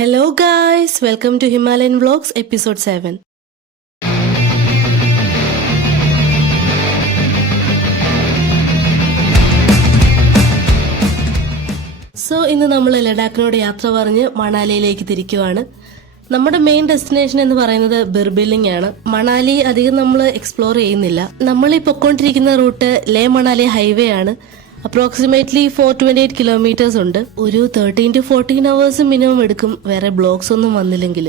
Hello guys, welcome to Himalayan Vlogs episode 7. ഇന്ന് നമ്മൾ ലഡാക്കിനോട് യാത്ര പറഞ്ഞ് മണാലിയിലേക്ക് തിരിക്കുവാണ്. നമ്മുടെ മെയിൻ ഡെസ്റ്റിനേഷൻ എന്ന് പറയുന്നത് ബിർബിലിംഗ് ആണ്. മണാലി അധികം നമ്മൾ എക്സ്പ്ലോർ ചെയ്യുന്നില്ല. നമ്മൾ ഈ പൊക്കോണ്ടിരിക്കുന്ന റൂട്ട് ലേ മണാലി ഹൈവേ ആണ്. അപ്രോക്സിമേറ്റ്ലി 428 കിലോമീറ്റേഴ്സ് ഉണ്ട്. ഒരു 13 to 14 hours മിനിമം എടുക്കും, വേറെ ബ്ലോക്സ് ഒന്നും വന്നില്ലെങ്കിൽ.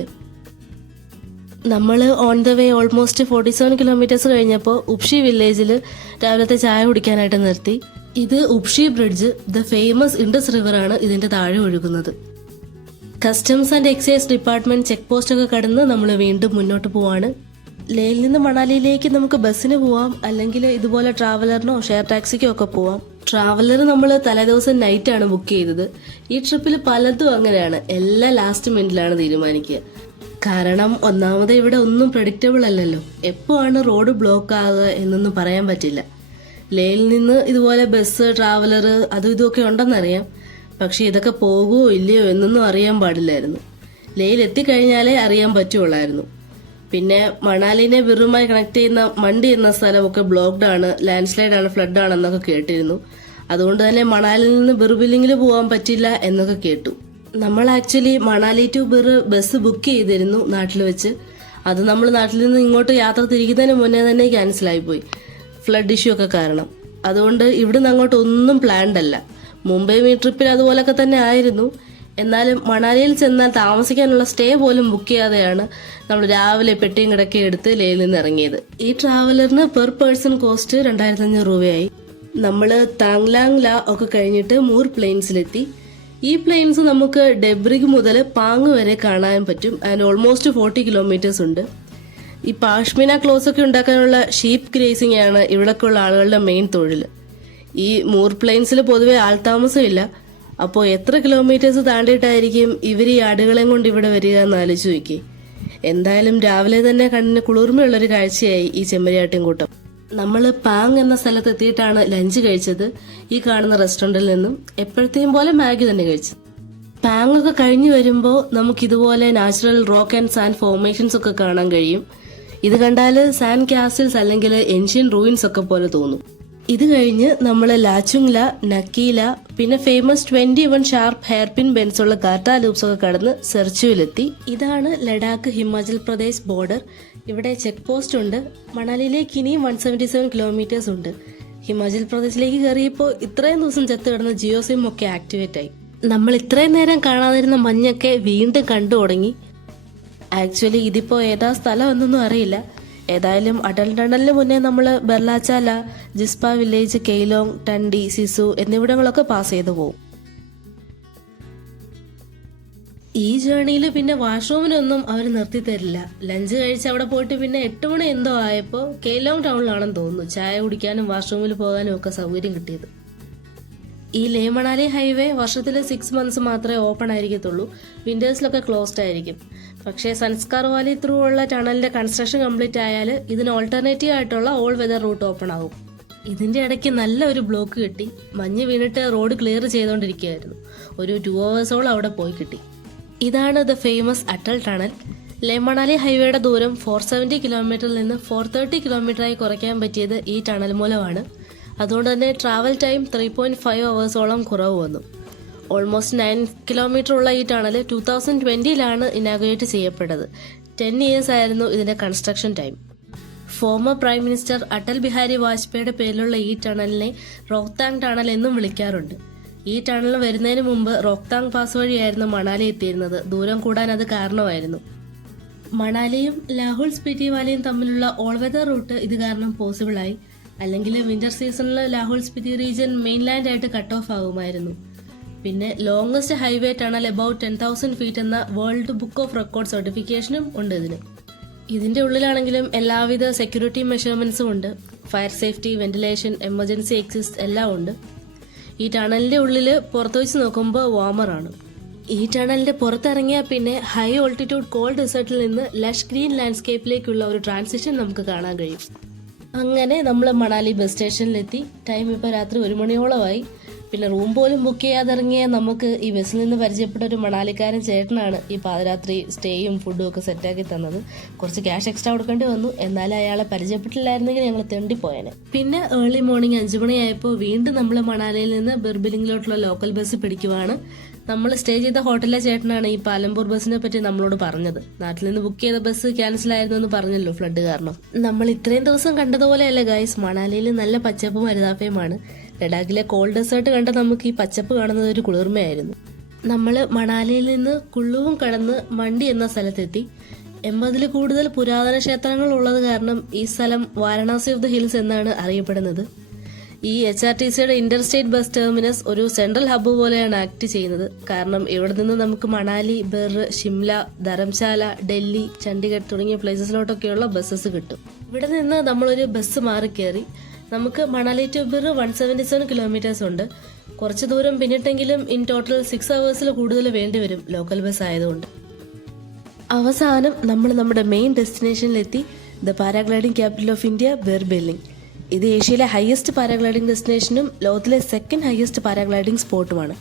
നമ്മൾ on the way almost 47 kilometres കഴിഞ്ഞപ്പോൾ ഉപ്ഷി വില്ലേജിൽ രാവിലത്തെ ചായ കുടിക്കാനായിട്ട് നിർത്തി. ഇത് Upshi bridge, the famous Indus river ആണ് ഇതിന്റെ താഴെ ഒഴുകുന്നത്. Customs and excise department check post ഒക്കെ കടന്ന് നമ്മൾ വീണ്ടും മുന്നോട്ട് പോവാണ്. ലേയിൽ നിന്ന് മണാലിയിലേക്ക് നമുക്ക് ബസ്സിന് പോവാം, അല്ലെങ്കിൽ ഇതുപോലെ ട്രാവലറിനോ ഷെയർ ടാക്സിക്കോ ഒക്കെ പോവാം. ട്രാവലർ നമ്മൾ തലേദിവസം നൈറ്റ് ആണ് ബുക്ക് ചെയ്തത്. ഈ ട്രിപ്പിൽ പലതും അങ്ങനെയാണ്, എല്ലാം ലാസ്റ്റ് മിനിറ്റിലാണ് തീരുമാനിക്കുക. കാരണം ഒന്നാമത് ഇവിടെ ഒന്നും പ്രഡിക്റ്റബിൾ അല്ലല്ലോ, എപ്പോഴാണ് റോഡ് ബ്ലോക്ക് ആകുക എന്നൊന്നും പറയാൻ പറ്റില്ല. ലേയിൽ നിന്ന് ഇതുപോലെ ബസ്, ട്രാവലർ അതും ഇതുമൊക്കെ ഉണ്ടെന്നറിയാം, പക്ഷെ ഇതൊക്കെ പോകുമോ ഇല്ലയോ എന്നൊന്നും അറിയാൻ പാടില്ലായിരുന്നു. ലേയിൽ എത്തിക്കഴിഞ്ഞാലേ അറിയാൻ പറ്റുള്ളായിരുന്നു. പിന്നെ മണാലിനെ ബിറുമായി കണക്ട് ചെയ്യുന്ന മണ്ടി എന്ന സ്ഥലമൊക്കെ ബ്ലോക്ക്ഡ് ആണ്, ലാൻഡ് സ്ലൈഡ് ആണ്, ഫ്ലഡ് ആണെന്നൊക്കെ കേട്ടിരുന്നു. അതുകൊണ്ട് തന്നെ മണാലിയിൽ നിന്ന് ബിർബിലിംഗിൽ പോകാൻ പറ്റില്ല എന്നൊക്കെ കേട്ടു. നമ്മൾ actually Manali to Bir bus book ചെയ്തിരുന്നു നാട്ടിൽ വെച്ച്. അത് നമ്മൾ നാട്ടിൽ നിന്ന് ഇങ്ങോട്ട് യാത്ര തിരിക്കുന്നതിന് മുന്നേ തന്നെ ക്യാൻസലായി പോയി, ഫ്ലഡ് ഇഷ്യൂ ഒക്കെ കാരണം. അതുകൊണ്ട് ഇവിടുന്ന് അങ്ങോട്ട് ഒന്നും പ്ലാൻഡ് അല്ല. മുംബൈ മീ ട്രിപ്പിൽ അതുപോലൊക്കെ തന്നെ ആയിരുന്നു. എന്നാലും മണാലിയിൽ ചെന്നാൽ താമസിക്കാനുള്ള സ്റ്റേ പോലും ബുക്ക് ചെയ്യാതെയാണ് നമ്മൾ രാവിലെ പെട്ടിയും കിടക്കയും എടുത്ത് ലേയിൽ നിന്ന് ഇറങ്ങിയത്. ഈ ട്രാവലറിന് പെർ പേഴ്സൺ കോസ്റ്റ് 2500 രൂപയായി. നമ്മൾ താങ്ലാങ് ല ഒക്കെ കഴിഞ്ഞിട്ട് മൂർ പ്ലെയിൻസിലെത്തി. ഈ പ്ലെയിൻസ് നമുക്ക് ഡെബ്രിഗ് മുതൽ പാങ് വരെ കാണാൻ പറ്റും. ആൻഡ് ഓൾമോസ്റ്റ് 40 കിലോമീറ്റേഴ്സ് ഉണ്ട്. ഈ പാഷ്മിന ക്ലോസ് ഒക്കെ ഉണ്ടാക്കാനുള്ള ഷീപ്പ് ഗ്രേസിംഗ് ആണ് ഇവിടൊക്കെയുള്ള ആളുകളുടെ മെയിൻ തൊഴിൽ. ഈ മൂർ പ്ലെയിൻസിൽ പൊതുവെ ആൾതാമസമില്ല. അപ്പോൾ എത്ര കിലോമീറ്റേഴ്സ് താണ്ടിയിട്ടായിരിക്കും ഇവർ ഈ ആടുകളെയും കൊണ്ട് ഇവിടെ വരിക എന്ന് ആലോചിച്ച് നോക്കി. എന്തായാലും രാവിലെ തന്നെ കണ്ണിന് കുളിർമയുള്ളൊരു കാഴ്ചയായി ഈ ചെമ്മരിയാട്ടിൻ കൂട്ടം. നമ്മൾ പാങ് എന്ന സ്ഥലത്ത് എത്തിയിട്ടാണ് ലഞ്ച് കഴിച്ചത്. ഈ കാണുന്ന റെസ്റ്റോറന്റിൽ നിന്നും എപ്പോഴത്തെയും പോലെ മാഗി തന്നെ കഴിച്ചു. പാങ് ഒക്കെ കഴിഞ്ഞു വരുമ്പോൾ നമുക്ക് ഇതുപോലെ natural rock and sand formations ഒക്കെ കാണാൻ കഴിയും. ഇത് കണ്ടാൽ സാൻഡ് കാസിൽസ് അല്ലെങ്കിൽ ഏൻഷ്യൻ റൂയിൻസ് ഒക്കെ പോലെ തോന്നും. ഇത് കഴിഞ്ഞ് നമ്മൾ ലാച്ചുങ്ല, നക്കീല, പിന്നെ ഫേമസ് 21 ഷാർപ്പ് ഹെയർപിൻ ബെൻസ് ഉള്ള ഗാറ്റ ലൂപ്സ് ഒക്കെ കടന്ന് സെർച്ചുവിലെത്തി. ഇതാണ് ലഡാക്ക് ഹിമാചൽ പ്രദേശ് ബോർഡർ. ഇവിടെ ചെക്ക് പോസ്റ്റ് ഉണ്ട്. മണാലിയിലേക്ക് ഇനിയും 177 കിലോമീറ്റേഴ്സ് ഉണ്ട്. ഹിമാചൽ പ്രദേശിലേക്ക് കയറിയപ്പോൾ ഇത്രയും ദിവസം ചത്ത് കിടന്ന ജിയോ സിം ഒക്കെ ആക്ടിവേറ്റ് ആയി. നമ്മൾ ഇത്രയും നേരം കാണാതിരുന്ന മഞ്ഞൊക്കെ വീണ്ടും കണ്ടു തുടങ്ങി. ആക്ച്വലി ഇതിപ്പോ ഏതാ സ്ഥലം എന്നൊന്നും അറിയില്ല. ഏതായാലും അടൽ ടണലിന് മുന്നേ നമ്മൾ ബെർലാച്ചാല, ജിസ്പ വില്ലേജ്, കെയ്ലോങ്, ടണ്ടി, സിസു എന്നിവിടങ്ങളൊക്കെ പാസ് ചെയ്തു പോകും. ഈ ജേർണിയിൽ പിന്നെ വാഷ്റൂമിനൊന്നും അവർ നിർത്തി തരില്ല. ലഞ്ച് കഴിച്ച് അവിടെ പോയിട്ട് പിന്നെ 8 മണി എന്തോ ആയപ്പോൾ കെയ്ലോങ് ടൗണിലാണെന്ന് തോന്നുന്നു ചായ കുടിക്കാനും വാഷ്റൂമിൽ പോകാനും ഒക്കെ സൗകര്യം കിട്ടിയത്. ഈ ലേ മണാലി ഹൈവേ വർഷത്തിൽ 6 months മാത്രമേ ഓപ്പൺ ആയിരിക്കത്തുള്ളൂ. വിന്റേഴ്സിലൊക്കെ ക്ലോസ്ഡ് ആയിരിക്കും. പക്ഷേ സൻസ്കാർ വാലി ത്രൂ ഉള്ള ടണലിന്റെ കൺസ്ട്രക്ഷൻ കംപ്ലീറ്റ് ആയാൽ ഇതിന് ഓൾട്ടർനേറ്റീവ് ആയിട്ടുള്ള ഓൾ വെതർ റൂട്ട് ഓപ്പൺ ആകും. ഇതിന്റെ ഇടയ്ക്ക് നല്ല ഒരു ബ്ലോക്ക് കിട്ടി. മഞ്ഞ് വീണിട്ട് റോഡ് ക്ലിയർ ചെയ്തുകൊണ്ടിരിക്കുകയായിരുന്നു. ഒരു 2 hours അവിടെ പോയി കിട്ടി. ഇതാണ് ദ ഫേമസ് അട്ടൽ ടണൽ. ലേ മണാലി ഹൈവേയുടെ ദൂരം 470 കിലോമീറ്ററിൽ നിന്ന് 430 കിലോമീറ്ററായി കുറയ്ക്കാൻ പറ്റിയത് ഈ ടണൽ മൂലമാണ്. അതുകൊണ്ട് തന്നെ ട്രാവൽ ടൈം 3.5 hours കുറവ് വന്നു. ഓൾമോസ്റ്റ് 9 കിലോമീറ്റർ ഉള്ള ഈ ടണൽ 2020 ഇനാഗുറേറ്റ് ചെയ്യപ്പെട്ടത്. 10 years ആയിരുന്നു ഇതിന്റെ construction time. Former prime minister Atal Bihari വാജ്പേയിയുടെ പേരിലുള്ള ഈ ടണലിനെ റോഹ്താങ് ടണൽ എന്നും വിളിക്കാറുണ്ട്. ഈ ടണൽ വരുന്നതിന് മുമ്പ് റോഹ്താങ് പാസ് വഴിയായിരുന്നു മണാലി എത്തിയിരുന്നത്. ദൂരം കൂടാൻ അത് കാരണമായിരുന്നു. മണാലിയും ലാഹുൽ സ്പിറ്റി വാലിയും തമ്മിലുള്ള ഓൾ വെതർ റൂട്ട് ഇത് കാരണം പോസിബിൾ ആയി. അല്ലെങ്കിൽ വിന്റർ സീസണിൽ ലാഹുൽ സ്പിറ്റി റീജിയൻ മെയിൻലാൻഡ് ആയിട്ട് കട്ട് ഓഫ് ആകുമായിരുന്നു. പിന്നെ longest highway tunnel about 10,000 feet എന്ന വേൾഡ് ബുക്ക് ഓഫ് റെക്കോർഡ് സർട്ടിഫിക്കേഷനും ഉണ്ട് ഇതിന്. ഇതിന്റെ ഉള്ളിലാണെങ്കിലും എല്ലാവിധ സെക്യൂരിറ്റി മെഷർമെന്റ്സും ഉണ്ട്. Fire safety, ventilation, emergency exist എല്ലാം ഉണ്ട്. ഈ ടണലിന്റെ ഉള്ളിൽ പുറത്തു വെച്ച് നോക്കുമ്പോൾ വാമറാണ്. ഈ ടണലിന്റെ പുറത്തിറങ്ങിയാൽ പിന്നെ ഹൈ ഓൾട്ടിറ്റ്യൂഡ് കോൾഡ് ഡെസേർട്ടിൽ നിന്ന് ലഷ് ഗ്രീൻ ലാൻഡ്സ്കേപ്പിലേക്കുള്ള ഒരു ട്രാൻസിഷൻ നമുക്ക് കാണാൻ കഴിയും. അങ്ങനെ നമ്മൾ മണാലി ബസ് സ്റ്റേഷനിലെത്തി. ടൈം ഇപ്പോൾ രാത്രി 1 മണിയോളമായി. പിന്നെ റൂം പോലും ബുക്ക് ചെയ്യാതെ ഇറങ്ങിയ നമുക്ക് ഈ ബസ്സിൽ നിന്ന് പരിചയപ്പെട്ട ഒരു മണാലിക്കാരൻ ചേട്ടനാണ് ഈ പാതിരാത്രി സ്റ്റേയും ഫുഡും ഒക്കെ സെറ്റാക്കി തന്നത്. കുറച്ച് ക്യാഷ് എക്സ്ട്രാ കൊടുക്കേണ്ടി വന്നു, എന്നാലും അയാളെ പരിചയപ്പെട്ടില്ലായിരുന്നെങ്കിൽ ഞങ്ങൾ തെണ്ടിപ്പോയേനെ. പിന്നെ ഏർലി മോർണിംഗ് 5 മണിയായപ്പോൾ വീണ്ടും നമ്മൾ മണാലിയിൽ നിന്ന് ബിർബിലിംഗിലോട്ടുള്ള ലോക്കൽ ബസ് പിടിക്കുവാണ്. നമ്മൾ സ്റ്റേ ചെയ്ത ഹോട്ടലിലെ ചേട്ടനാണ് ഈ പാലംപൂർ ബസ്സിനെ പറ്റി നമ്മളോട് പറഞ്ഞത്. നാട്ടിൽ നിന്ന് ബുക്ക് ചെയ്ത ബസ് ക്യാൻസൽ ആയിരുന്നു എന്ന് പറഞ്ഞല്ലോ ഫ്ലഡ് കാരണം. നമ്മൾ ഇത്രയും ദിവസം കണ്ടതുപോലെയല്ല ഗൈസ്, മണാലിയിൽ നല്ല പച്ചപ്പും ഹരിതാപ്പയുമാണ്. ലഡാക്കിലെ കോൾഡ് ഡെസേർട്ട് കണ്ട നമുക്ക് ഈ പച്ചപ്പ് കാണുന്നത് ഒരു കുളിർമയായിരുന്നു. നമ്മൾ മണാലിയിൽ നിന്ന് കുള്ളുവും കടന്ന് മണ്ഡി എന്ന സ്ഥലത്തെത്തി. 80-ൽ കൂടുതൽ പുരാതന ക്ഷേത്രങ്ങൾ ഉള്ളത് കാരണം ഈ സ്ഥലം വാരണാസി ഓഫ് ദ ഹിൽസ് എന്നാണ് അറിയപ്പെടുന്നത്. ഈ HRTCയുടെ ഇന്റർസ്റ്റേറ്റ് ബസ് ടെർമിനസ് ഒരു സെൻട്രൽ ഹബ്ബ് പോലെയാണ് ആക്ട് ചെയ്യുന്നത്. കാരണം ഇവിടെ നിന്ന് നമുക്ക് മണാലി, ബിർ, ഷിംല, ധരംശാല, ഡൽഹി, ചണ്ഡീഗഡ് തുടങ്ങിയ പ്ലേസസിലോട്ടൊക്കെയുള്ള ബസ്സസ് കിട്ടും. ഇവിടെ നിന്ന് നമ്മളൊരു ബസ് മാറി കയറി. നമുക്ക് മണാലി ടു ബിർ 177 കിലോമീറ്റേഴ്സ് ഉണ്ട്. കുറച്ച് ദൂരം പിന്നിട്ടെങ്കിലും ഇൻ ടോട്ടൽ 6 hours കൂടുതൽ വേണ്ടിവരും ലോക്കൽ ബസ് ആയതുകൊണ്ട്. അവസാനം നമ്മൾ നമ്മുടെ മെയിൻ ഡെസ്റ്റിനേഷനിലെത്തി. The paragliding capital of India, Bir Billing. ഇത് ഏഷ്യയിലെ ഹയസ്റ്റ് പാരാഗ്ലൈഡിംഗ് ഡെസ്റ്റിനേഷനും ലോകത്തിലെ സെക്കൻഡ് ഹയസ്റ്റ് പാരാഗ്ലൈഡിംഗ് സ്പോട്ടുമാണ്.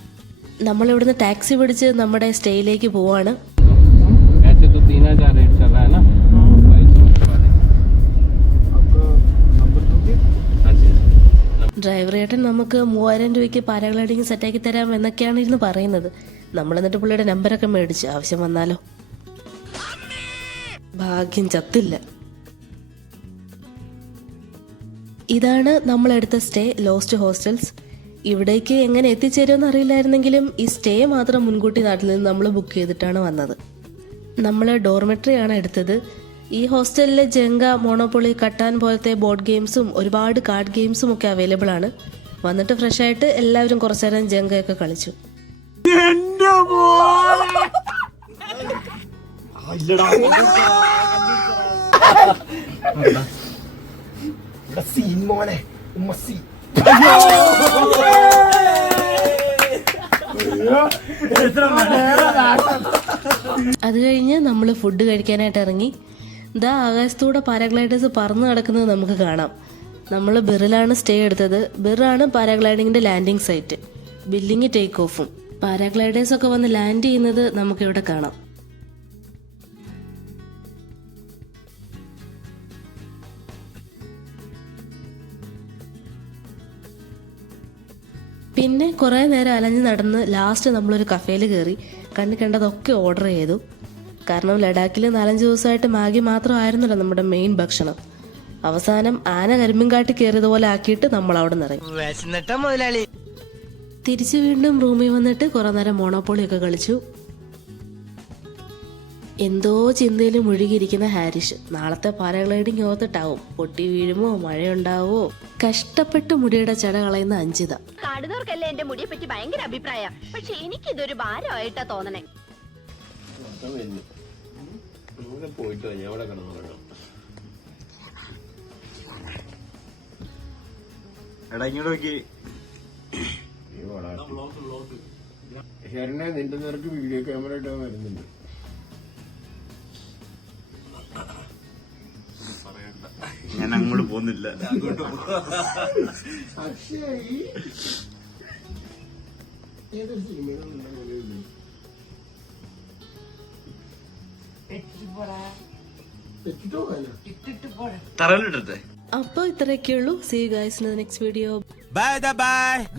നമ്മൾ ഇവിടുന്ന് ടാക്സി പിടിച്ച് നമ്മുടെ സ്റ്റേയിലേക്ക് പോവാണ്. ഡ്രൈവർ ഏട്ടൻ നമുക്ക് 3000 രൂപയ്ക്ക് പാരാഗ്ലൈഡിംഗ് സെറ്റാക്കി തരാം എന്നൊക്കെയാണ് ഇരുന്ന് പറയുന്നത്. നമ്മൾ എന്നിട്ട് പുള്ളിയുടെ നമ്പരൊക്കെ മേടിച്ചു, ആവശ്യം വന്നാലോ. ഭാഗ്യം ചത്തില്ല. ഇതാണ് നമ്മളെടുത്ത സ്റ്റേ, ലോസ്റ്റ് ഹോസ്റ്റൽസ്. ഇവിടേക്ക് എങ്ങനെ എത്തിച്ചേരുമെന്ന് അറിയില്ലായിരുന്നെങ്കിലും ഈ സ്റ്റേ മാത്രം മുൻകൂട്ടി നാട്ടിൽ നിന്ന് നമ്മൾ ബുക്ക് ചെയ്തിട്ടാണ് വന്നത്. നമ്മൾ ഡോർമെട്രി ആണ് എടുത്തത്. ഈ ഹോസ്റ്റലിലെ ജങ്ക, മോണോപ്പൊളി, കട്ടാൻ പോലത്തെ ബോർഡ് ഗെയിംസും ഒരുപാട് കാർഡ് ഗെയിംസും ഒക്കെ അവൈലബിൾ ആണ്. വന്നിട്ട് ഫ്രഷ് ആയിട്ട് എല്ലാവരും കുറച്ചു നേരം ജങ്കയൊക്കെ കളിച്ചു. അത് കഴിഞ്ഞ് നമ്മൾ ഫുഡ് കഴിക്കാനായിട്ട് ഇറങ്ങി. ഇതാ ആകാശത്തൂടെ പാരാഗ്ലൈഡേഴ്സ് പറന്ന് നടക്കുന്നത് നമുക്ക് കാണാം. നമ്മൾ ബിറിലാണ് സ്റ്റേ എടുത്തത്. ബിറാണ് പാരാഗ്ലൈഡിങ്ങിന്റെ ലാൻഡിംഗ് സൈറ്റ്. ബില്ലിംഗ് ടേക്ക് ഓഫും. പാരാഗ്ലൈഡേഴ്സ് ഒക്കെ വന്ന് ലാൻഡ് ചെയ്യുന്നത് നമുക്കിവിടെ കാണാം. പിന്നെ കുറേ നേരം അലഞ്ഞ് നടന്ന് ലാസ്റ്റ് നമ്മളൊരു കഫേയിൽ കയറി. കണ്ണു കണ്ടതൊക്കെ ഓർഡർ ചെയ്തു. കാരണം ലഡാക്കിൽ 4-5 ദിവസമായിട്ട് മാഗി മാത്രമായിരുന്നല്ലോ നമ്മുടെ മെയിൻ ഭക്ഷണം. അവസാനം ആന കരിമ്പും കാട്ടി കയറിയതുപോലെ ആക്കിയിട്ട് നമ്മൾ അവിടെ നിറങ്ങി. തിരിച്ചു വീണ്ടും റൂമിൽ വന്നിട്ട് കുറെ നേരം മോണോപ്പൊളിയൊക്കെ കളിച്ചു. എന്തോ ചിന്തയിൽ മുഴുകിയിരിക്കുന്ന ഹാരിഷ് നാളത്തെ പാരാഗ്ലൈഡിങ് ഓർത്തിട്ടാവും. പൊട്ടി വീഴുമോ, മഴയുണ്ടാവോ. കഷ്ടപ്പെട്ട് മുടിയുടെ ചട കളയുന്ന അഞ്ജിത. കാണുന്നവർക്കല്ലേ എന്റെ മുടിയെ പറ്റി ഭയങ്കര അഭിപ്രായം, പക്ഷെ എനിക്കിതൊരു ഭാരമായിട്ടാ തോന്നണേ. പോയിട്ട് ഞാൻ അവിടെ കിടന്നു. എടാ ഇങ്ങോട്ട് നോക്കി. ശരണേ, നിന്റെ നിനക്ക് വീഡിയോ ക്യാമറ ഇട്ടാൻ വരുന്നുണ്ട്. ഞാൻ അങ്ങോട്ട് പോകുന്നില്ല. അപ്പൊ ഇത്രയൊക്കെയുള്ളൂ. See you guys in the next video. Bye bye.